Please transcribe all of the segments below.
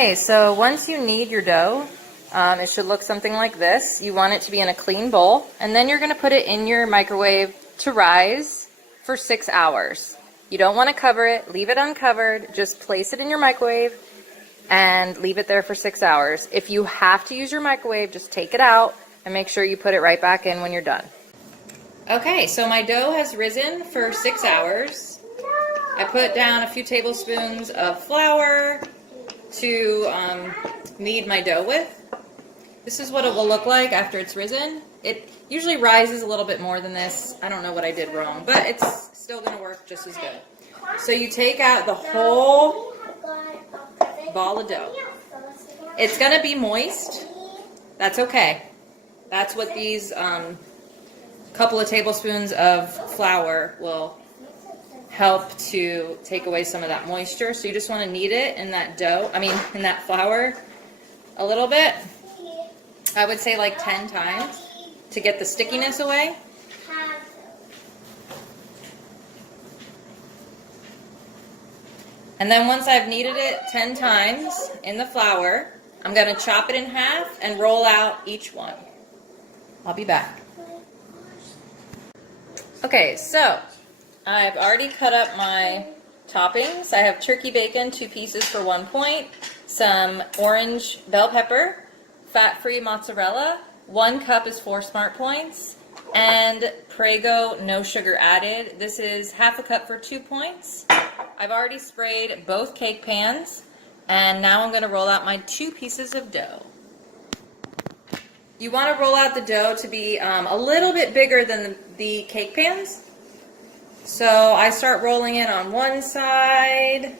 Okay, so once you knead your dough, it should look something like this. You want it to be in a clean bowl, and then you're going to put it in your microwave to rise for 6 hours. You don't want to cover it, leave it uncovered, just place it in your microwave and leave it there for 6 hours. If you have to use your microwave, just take it out and make sure you put it right back in when you're done. Okay, so my dough has risen for 6 hours. I put down a few tablespoons of flour to knead my dough with. This is what it will look like after it's risen. It usually rises a little bit more than this. I don't know what I did wrong, but it's still going to work just as good. So you take out the whole ball of dough. It's going to be moist. That's okay. That's what these couple of tablespoons of flour will help to take away some of that moisture. So you just want to knead it in that dough, in that flour a little bit. I would say like 10 times to get the stickiness away. And then once I've kneaded it 10 times in the flour, I'm going to chop it in half and roll out each one. I'll be back. Okay, so I've already cut up my toppings. I have turkey bacon, 2 pieces for 1 point, some orange bell pepper, fat-free mozzarella, 1 cup is 4 smart points, and Prego no sugar added. This is half a cup for 2 points. I've already sprayed both cake pans, and now I'm going to roll out my 2 pieces of dough. You want to roll out the dough to be a little bit bigger than the cake pans. So I start rolling it on one side,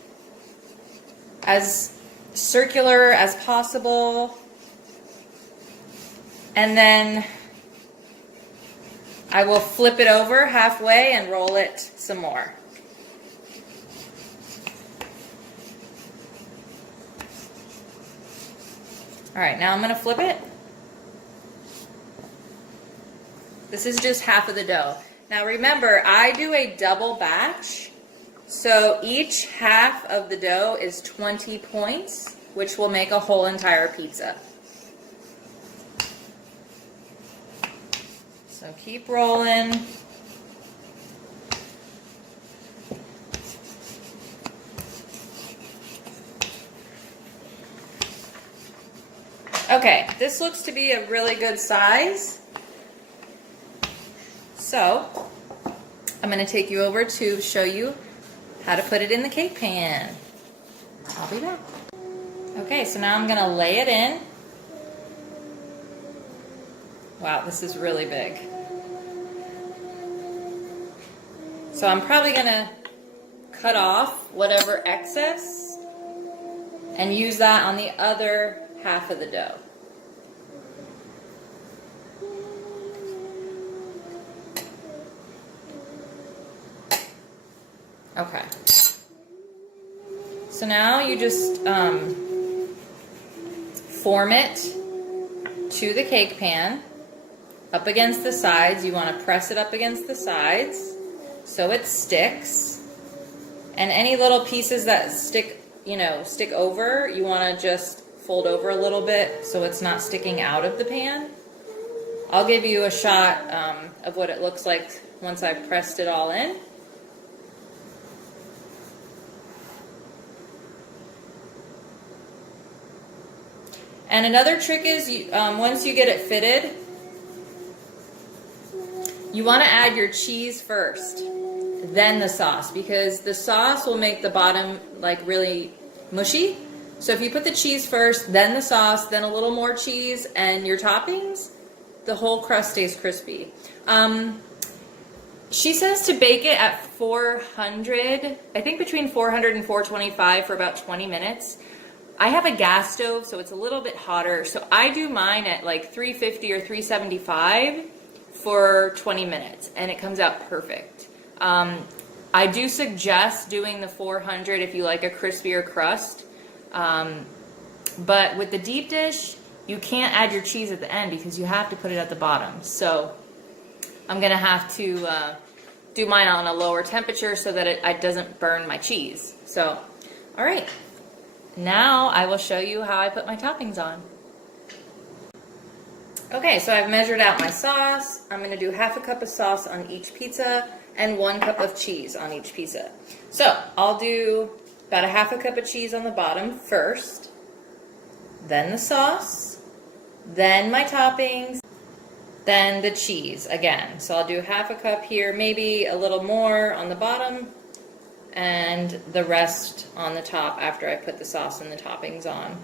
as circular as possible, and then I will flip it over halfway and roll it some more. Alright, now I'm going to flip it. This is just half of the dough. Now remember, I do a double batch, so each half of the dough is 20 points, which will make a whole entire pizza. So keep rolling. Okay, this looks to be a really good size. So, I'm going to take you over to show you how to put it in the cake pan. I'll be back. Okay, so now I'm going to lay it in. Wow, this is really big. So I'm probably going to cut off whatever excess and use that on the other half of the dough. Okay. So now you just form it to the cake pan, up against the sides. You want to press it up against the sides so it sticks. And any little pieces that stick over, you want to just fold over a little bit so it's not sticking out of the pan. I'll give you a shot of what it looks like once I've pressed it all in. And another trick is, once you get it fitted, you want to add your cheese first, then the sauce, because the sauce will make the bottom like really mushy. So if you put the cheese first, then the sauce, then a little more cheese, and your toppings, the whole crust stays crispy. She says to bake it at 400, I think between 400 and 425 for about 20 minutes. I have a gas stove, so it's a little bit hotter. So I do mine at like 350 or 375 for 20 minutes, and it comes out perfect. I do suggest doing the 400 if you like a crispier crust. But with the deep dish, you can't add your cheese at the end because you have to put it at the bottom. So I'm going to have to do mine on a lower temperature so that it doesn't burn my cheese. So, all right. Now I will show you how I put my toppings on. Okay, so I've measured out my sauce. I'm going to do half a cup of sauce on each pizza and 1 cup of cheese on each pizza. So I'll do about a half a cup of cheese on the bottom first, then the sauce, then my toppings, then the cheese again. So I'll do half a cup here, maybe a little more on the bottom, and the rest on the top after I put the sauce and the toppings on.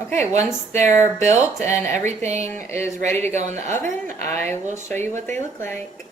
Okay, once they're built and everything is ready to go in the oven, I will show you what they look like.